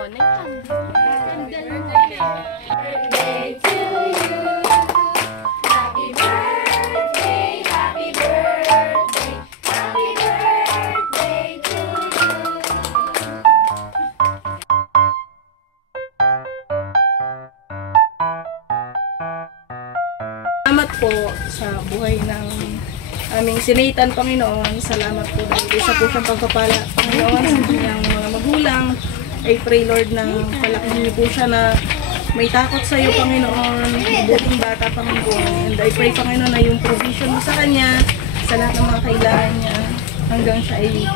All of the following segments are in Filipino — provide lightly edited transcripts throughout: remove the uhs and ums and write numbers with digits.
Oh, naikandal. Naikandal mo. Birthday to you. Happy birthday, happy birthday, happy birthday to you. Salamat po sa buhay ng aming sinaitan, Panginoon. Salamat po dahil isa po siyang pagpapala, Panginoon, sa kanyang mga magulang. I pray, Lord, na palakihin niyo po siya na may takot sa iyo, Panginoon, mabuting bata, Panginoon. And I pray, Panginoon, na yung provision mo sa kanya, sa lahat ng mga kailangan niya, hanggang siya ay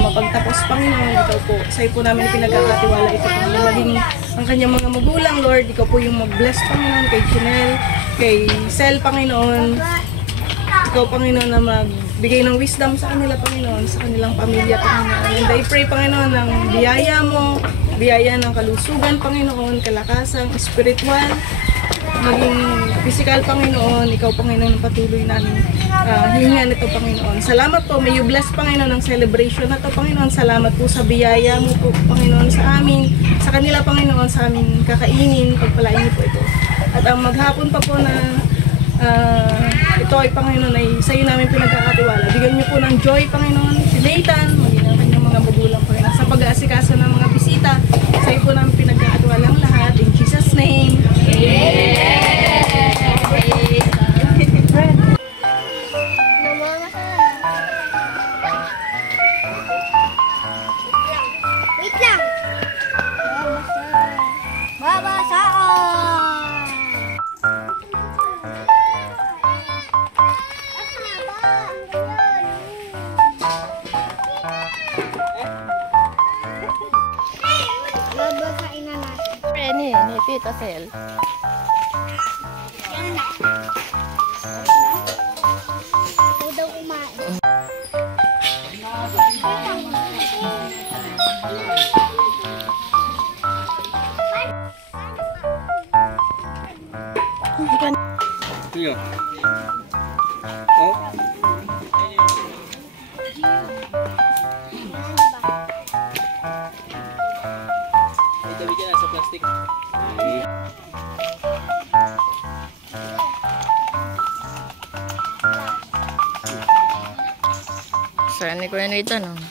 mapagtapos, Panginoon. Ikaw po, sa iyo po namin pinagkakatiwala ito, Panginoon. Maging ang kanyang mga magulang, Lord, ikaw po yung mag-bless, Panginoon, kay Janelle, kay Sel, Panginoon. Ikaw, Panginoon, na magbigay ng wisdom sa kanila, Panginoon, sa kanilang pamilya, Panginoon. And I pray, Panginoon, ng biyaya mo, biyaya ng kalusugan, Panginoon, kalakasan, spiritual, maging physical, Panginoon. Ikaw, Panginoon, ang patuloy namin hihingan ito, Panginoon. Salamat po, may you bless, Panginoon, ng celebration na ito, Panginoon. Salamat po sa biyaya mo po, Panginoon, sa amin, sa kanila, Panginoon, sa amin kakainin, pagpalain niyo po ito. At ang maghapon pa po na ito ay, Panginoon, ay sa iyo namin pinagkakatiwala. Bigyan niyo po ng joy, Panginoon, si Nathan, maging ang kanyang mga magulang, Panginoon, sa pag-aasikaso ng mga bisita. Sa iyo po namin pinagkakatiwala ang lahat. In Jesus' name, Amen. Wait lang. Babasaan. Babasain na natin. Ni Tita Sel. Yan na. Ikaw daw kumain. Iya. Oh. Ito bigyan sa plastic. Saan ni Kuya Nathan, no?